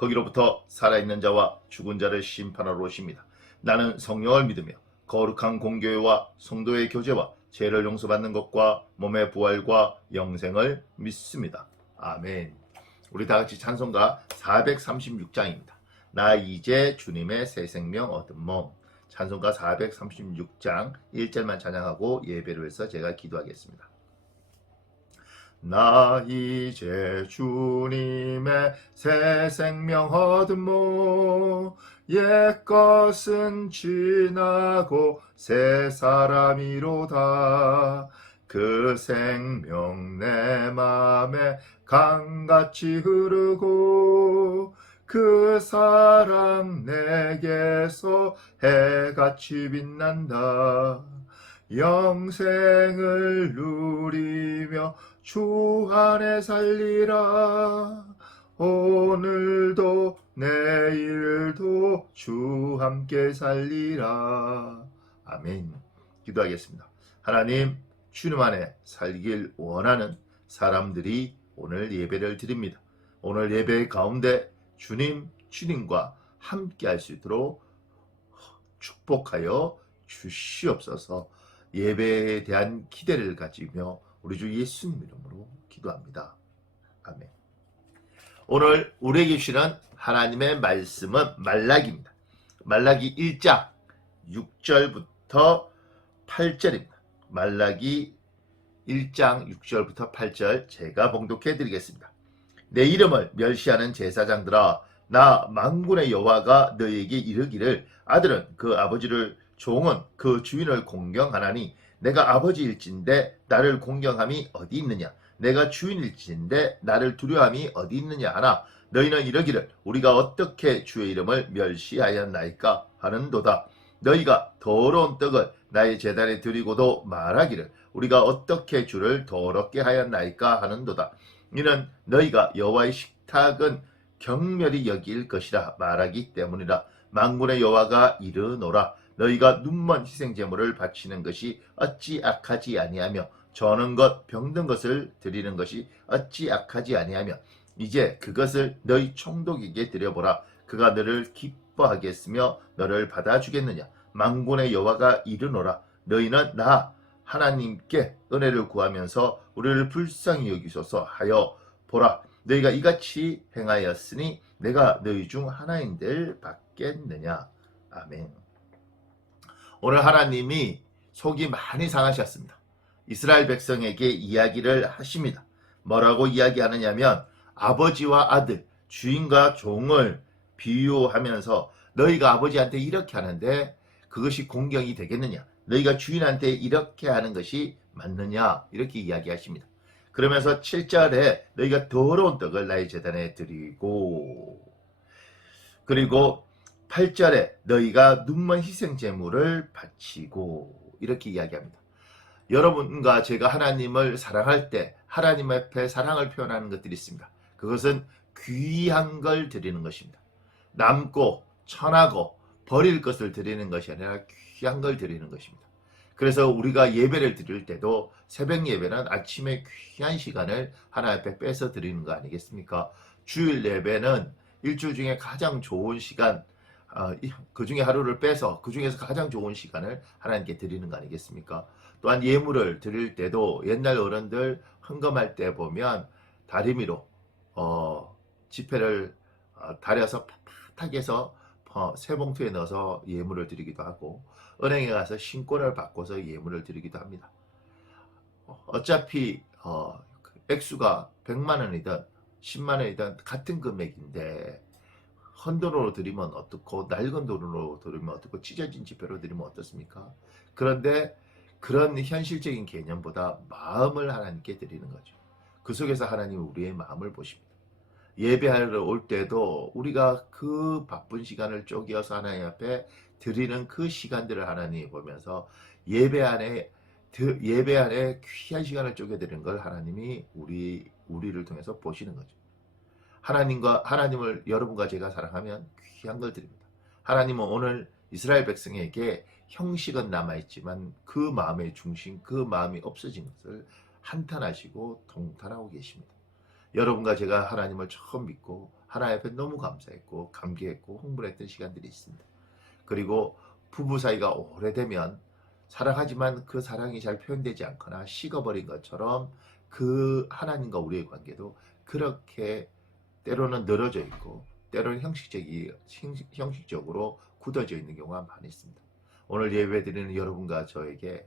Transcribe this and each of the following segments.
거기로부터 살아있는 자와 죽은 자를 심판하러 오십니다. 나는 성령을 믿으며 거룩한 공교회와 성도의 교제와 죄를 용서받는 것과 몸의 부활과 영생을 믿습니다. 아멘. 우리 다 같이 찬송가 436장입니다. 나 이제 주님의 새 생명 얻은 몸. 찬송가 436장 1절만 찬양하고 예배를 위해서 제가 기도하겠습니다. 나 이제 주님의 새 생명 몸 옛것은 지나고 새 사람이로다. 그 생명 내 맘에 강같이 흐르고 그 사랑 내게서 해같이 빛난다 영생을 누리며 주 안에 살리라. 오늘도 내일도 주 함께 살리라. 아멘. 기도하겠습니다. 하나님 주님 안에 살길 원하는 사람들이 오늘 예배를 드립니다. 오늘 예배 가운데 주님 주님과 함께 할 수 있도록 축복하여 주시옵소서 예배에 대한 기대를 가지며 우리 주 예수님 이름으로 기도합니다. 아멘. 오늘 우리에게 주시는 하나님의 말씀은 말라기입니다. 말라기 1장 6절부터 8절입니다. 말라기 1장 6절부터 8절 제가 봉독해 드리겠습니다. 내 이름을 멸시하는 제사장들아 나 만군의 여호와가 너희에게 이르기를 아들은 그 아버지를 종은 그 주인을 공경하나니 내가 아버지일진데 나를 공경함이 어디 있느냐? 내가 주인일진데 나를 두려움이 어디 있느냐? 하나 너희는 이러기를 우리가 어떻게 주의 이름을 멸시하였나이까 하는도다. 너희가 더러운 떡을 나의 재단에 드리고도 말하기를 우리가 어떻게 주를 더럽게 하였나이까 하는도다. 이는 너희가 여호와의 식탁은 경멸이 여길 것이라 말하기 때문이라. 만군의 여호와가 이르노라 너희가 눈먼 희생 제물을 바치는 것이 어찌 악하지 아니하며 저는 것 병든 것을 드리는 것이 어찌 악하지 아니하며 이제 그것을 너희 총독에게 드려보라. 그가 너를 기뻐하겠으며 너를 받아주겠느냐? 만군의 여호와가 이르노라. 너희는 나 하나님께 은혜를 구하면서 우리를 불쌍히 여기소서 하여 보라. 너희가 이같이 행하였으니 내가 너희 중 하나인 들 받겠느냐? 아멘 오늘 하나님이 속이 많이 상하셨습니다. 이스라엘 백성에게 이야기를 하십니다. 뭐라고 이야기하느냐면 아버지와 아들, 주인과 종을 비유하면서 너희가 아버지한테 이렇게 하는데 그것이 공경이 되겠느냐? 너희가 주인한테 이렇게 하는 것이 맞느냐? 이렇게 이야기하십니다. 그러면서 7절에 너희가 더러운 떡을 나의 재단에 드리고 그리고 8절에 너희가 눈먼 희생 제물을 바치고 이렇게 이야기합니다. 여러분과 제가 하나님을 사랑할 때 하나님 앞에 사랑을 표현하는 것들이 있습니다. 그것은 귀한 걸 드리는 것입니다. 남고 천하고 버릴 것을 드리는 것이 아니라 귀한 걸 드리는 것입니다. 그래서 우리가 예배를 드릴 때도 새벽 예배는 아침에 귀한 시간을 하나님 앞에 빼서 드리는 거 아니겠습니까? 주일 예배는 일주일 중에 가장 좋은 시간, 어, 그 중에 하루를 빼서 그 중에서 가장 좋은 시간을 하나님께 드리는 거 아니겠습니까? 또한 예물을 드릴 때도 옛날 어른들 헌금할 때 보면 다리미로 어, 지폐를 어, 다려서 팍팍하게 해서 어, 새 봉투에 넣어서 예물을 드리기도 하고 은행에 가서 신권을 바꿔서 예물을 드리기도 합니다. 어, 어차피 어, 액수가 100만 원이든 10만 원이든 같은 금액인데 헌돈으로 드리면 어떻고 낡은 돈으로 드리면 어떻고 찢어진 지폐로 드리면 어떻습니까? 그런데 그런 현실적인 개념보다 마음을 하나님께 드리는 거죠. 그 속에서 하나님은 우리의 마음을 보십니다. 예배하러 올 때도 우리가 그 바쁜 시간을 쪼개어서 하나님 앞에 드리는 그 시간들을 하나님이 보면서 예배 안에 드- 예배 안에 귀한 시간을 쪼개드리는 걸 하나님이 우리 우리를 통해서 보시는 거죠. 하나님과 하나님을 여러분과 제가 사랑하면 귀한 걸 드립니다. 하나님은 오늘 이스라엘 백성에게 형식은 남아 있지만 그 마음의 중심, 그 마음이 없어진 것을 한탄하시고 통탄하고 계십니다. 여러분과 제가 하나님을 처음 믿고 하나님 앞에 너무 감사했고 감기했고 흥분했던 시간들이 있습니다. 그리고 부부 사이가 오래되면 사랑하지만 그 사랑이 잘 표현되지 않거나 식어버린 것처럼 그 하나님과 우리의 관계도 그렇게 때로는 늘어져 있고 때로는 형식적이 형식- 형식적으로 굳어져 있는 경우가 많이 있습니다. 오늘 예배드리는 여러분과 저에게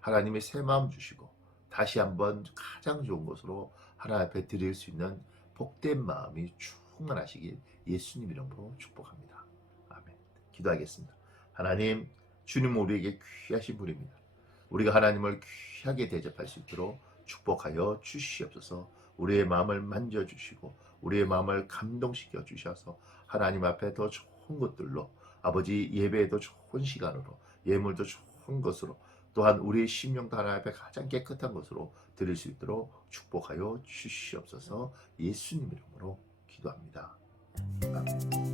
하나님이 새 마음 주시고 다시 한번 가장 좋은 곳으로 하나님 앞에 드릴 수 있는 복된 마음이 충만하시길 예수님 이름으로 축복합니다. 아멘. 기도하겠습니다. 하나님, 주님 우리에게 귀하신 분입니다. 우리가 하나님을 귀하게 대접할 수 있도록 축복하여 주시옵소서. 우리의 마음을 만져 주시고 우리의 마음을 감동시켜 주셔서 하나님 앞에 더 좋은 것들로 아버지 예배에도 좋은 시간으로 예물도 좋은 것으로 또한 우리의 심령도 하나님 앞에 가장 깨끗한 것으로 드릴 수 있도록 축복하여 주시옵소서 예수님 이름으로 기도합니다. 아멘.